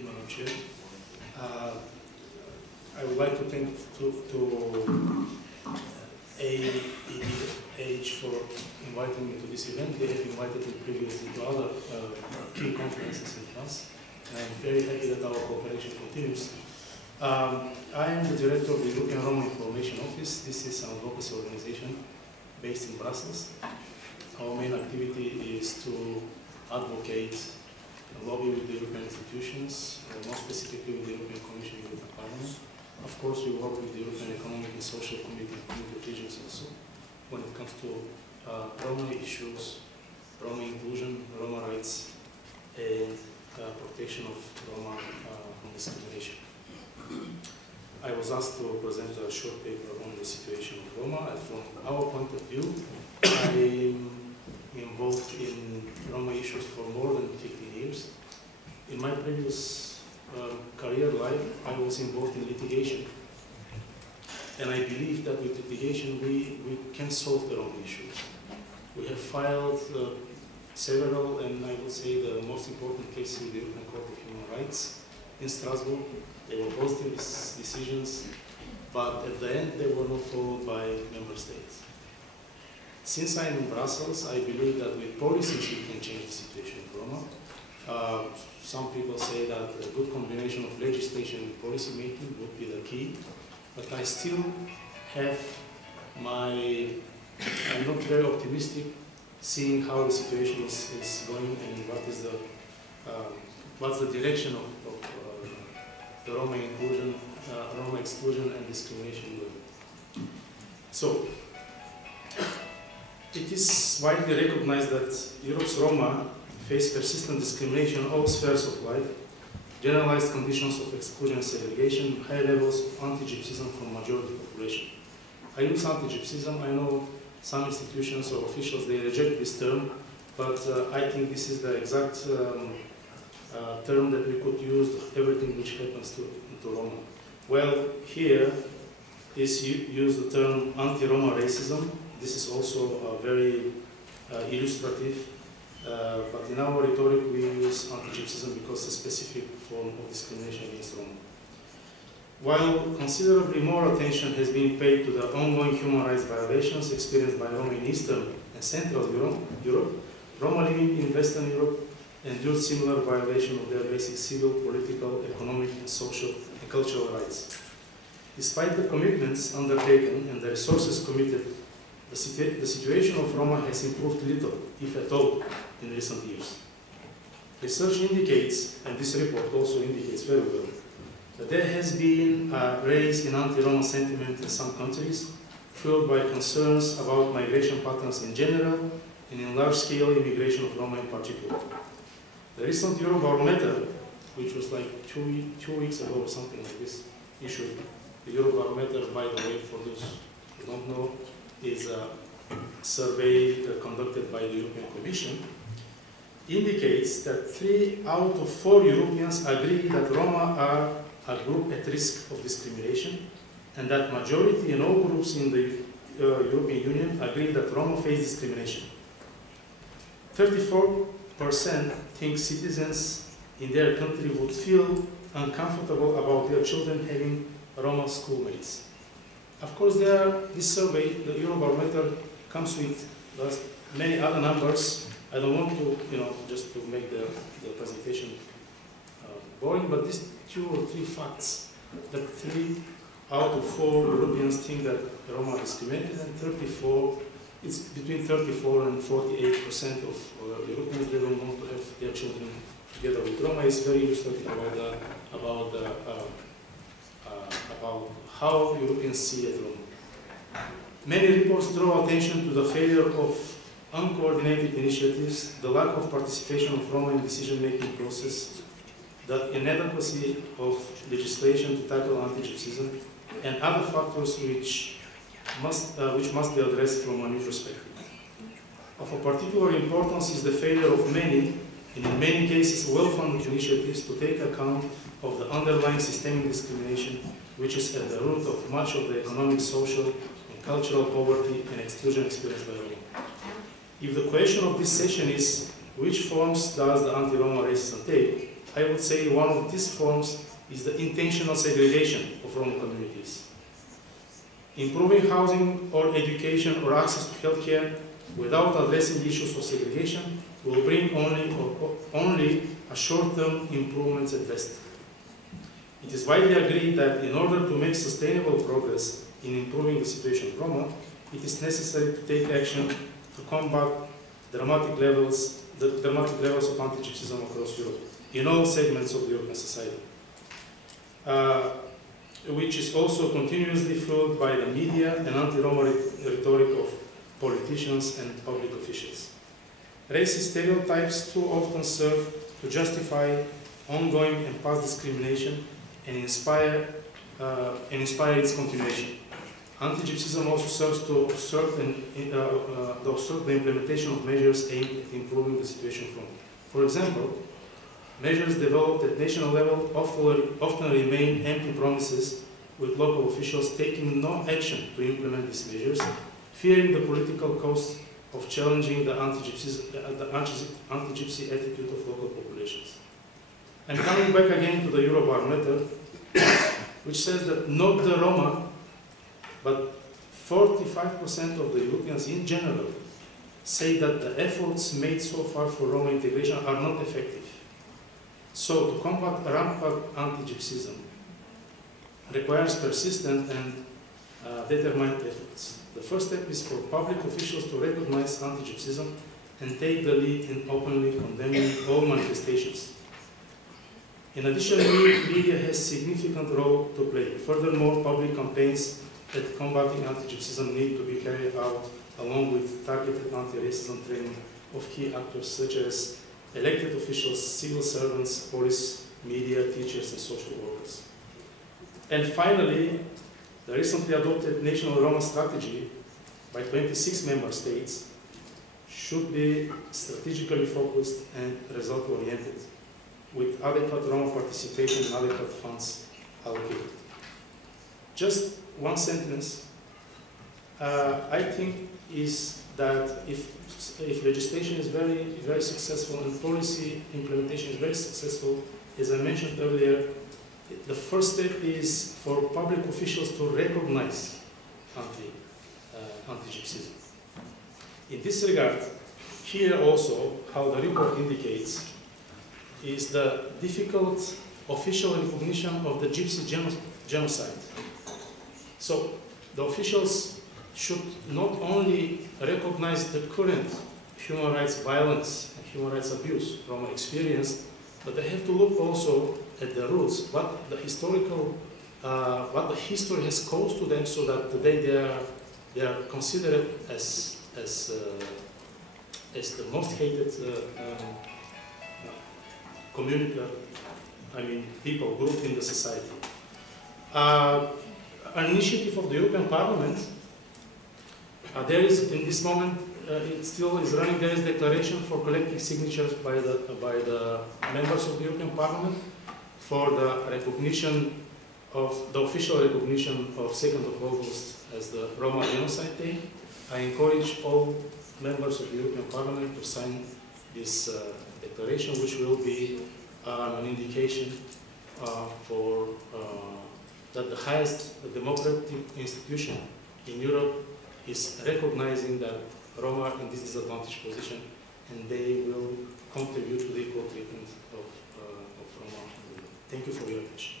you, Madam Chair. I would like to thank AEDH for inviting me to this event. They have invited me previously to other key conferences in France, and I'm very happy that our cooperation continues. I am the director of the European Roma Information Office. This is an advocacy organization based in Brussels. Our main activity is to advocate and lobby with the European institutions, more specifically with the European Commission and European Parliament. Of course, we work with the European Economic and Social Committee and Committee of Regions also when it comes to Roma issues, Roma inclusion, Roma rights, and protection of Roma from discrimination. I was asked to present a short paper on the situation of Roma, and from our point of view, I'm involved in Roma issues for more than 15 years. In my previous career life, I was involved in litigation. And I believe that with litigation, we can solve the Roma issues. We have filed several, and I would say the most important cases in the European Court of Human Rights in Strasbourg. They were positive decisions, but at the end, they were not followed by member states. Since I'm in Brussels, I believe that with policies we can change the situation of Roma. Some people say that a good combination of legislation and policy making would be the key, but I still have I'm not very optimistic seeing how the situation is going and what's the direction of the Roma inclusion, Roma exclusion and discrimination going. So, it is widely recognized that Europe's Roma face persistent discrimination in all spheres of life, generalized conditions of exclusion and segregation, high levels of anti-Gypsyism from majority population. I use anti-Gypsyism. I know some institutions or officials, they reject this term, but I think this is the exact term that we could use to everything which happens to Roma. Well, here is use the term anti-Roma racism. This is also very illustrative, but in our rhetoric we use anti-Gypsyism because it's a specific form of discrimination against Roma. While considerably more attention has been paid to the ongoing human rights violations experienced by Roma in Eastern and Central Europe, Roma living in Western Europe endured similar violation of their basic civil, political, economic, and social and cultural rights. Despite the commitments undertaken and the resources committed, the situation of Roma has improved little, if at all, in recent years. Research indicates, and this report also indicates very well, that there has been a rise in anti-Roma sentiment in some countries, fueled by concerns about migration patterns in general and in large-scale immigration of Roma in particular. The recent Eurobarometer, which was like two weeks ago or something like this, issued. The Eurobarometer, by the way, for those who don't know, is a survey conducted by the European Commission, indicates that 3 out of 4 Europeans agree that Roma are a group at risk of discrimination, and that majority in all groups in the European Union agree that Roma face discrimination. 34% think citizens in their country would feel uncomfortable about their children having Roma schoolmates. Of course, this survey, the Eurobarometer, comes with many other numbers. I don't want to, just to make the presentation boring, but these 2 or 3 facts, that 3 out of 4 Europeans think that Roma are discriminated, and 34, it's between 34 and 48% of Europeans, they don't want to have their children together with Roma. Is very illustrative about how Europeans see it Roma. Many reports draw attention to the failure of uncoordinated initiatives, the lack of participation of Roma in decision-making process, the inadequacy of legislation to tackle anti-Gypsyism, and other factors which must be addressed from a new perspective. Of a particular importance is the failure of many, and in many cases well-funded initiatives, to take account of the underlying systemic discrimination which is at the root of much of the economic, social, and cultural poverty and exclusion experienced by Roma. If the question of this session is which forms does the anti-Roma racism take, I would say one of these forms is the intentional segregation of Roma communities. Improving housing or education or access to healthcare without addressing issues of segregation will bring only a short-term improvements at best. It is widely agreed that in order to make sustainable progress in improving the situation of Roma, it is necessary to take action to combat the dramatic levels of anti-Gypsyism across Europe, in all segments of the European society, which is also continuously fueled by the media and anti-Roma rhetoric of politicians and public officials. Racist stereotypes too often serve to justify ongoing and past discrimination and inspire its continuation. Anti-Gypsyism also serves to obstruct the implementation of measures aimed at improving the situation from. For example, measures developed at national level often remain empty promises, with local officials taking no action to implement these measures, fearing the political cost of challenging the anti-Gypsy attitude of local populations. I'm coming back again to the Eurobarometer, which says that not the Roma, but 45% of the Europeans in general say that the efforts made so far for Roma integration are not effective. So to combat rampant anti-Gypsyism requires persistent and determined efforts. The first step is for public officials to recognize anti-Gypsyism and take the lead in openly condemning all manifestations. In addition, media has a significant role to play. Furthermore, public campaigns that combating anti-Gypsyism need to be carried out along with targeted anti-racism training of key actors such as elected officials, civil servants, police, media, teachers, and social workers. And finally, the recently adopted National Roma Strategy by 26 member states should be strategically focused and result-oriented, with adequate Roma participation and adequate funds allocated. Just one sentence, I think, is that if legislation is very successful and policy implementation is very successful, as I mentioned earlier, the first step is for public officials to recognize anti-Gypsyism. In this regard, here also, how the report indicates, is the difficult official recognition of the Gypsy genocide. So the officials should not only recognize the current human rights violence and human rights abuse Roma experience, but they have to look also at the roots, what the history has caused to them, so that today they are considered as the most hated community, people, group in the society. An initiative of the European Parliament, there is, in this moment, it still is running, there is declaration for collective signatures by the members of the European Parliament for the recognition of, the official recognition of 2nd of August as the Roma Genocide Day. I encourage all members of the European Parliament to sign this declaration, which will be an indication for that the highest democratic institution in Europe is recognizing that Roma are in this disadvantaged position, and they will contribute to the equal treatment of Roma. Thank you for your attention.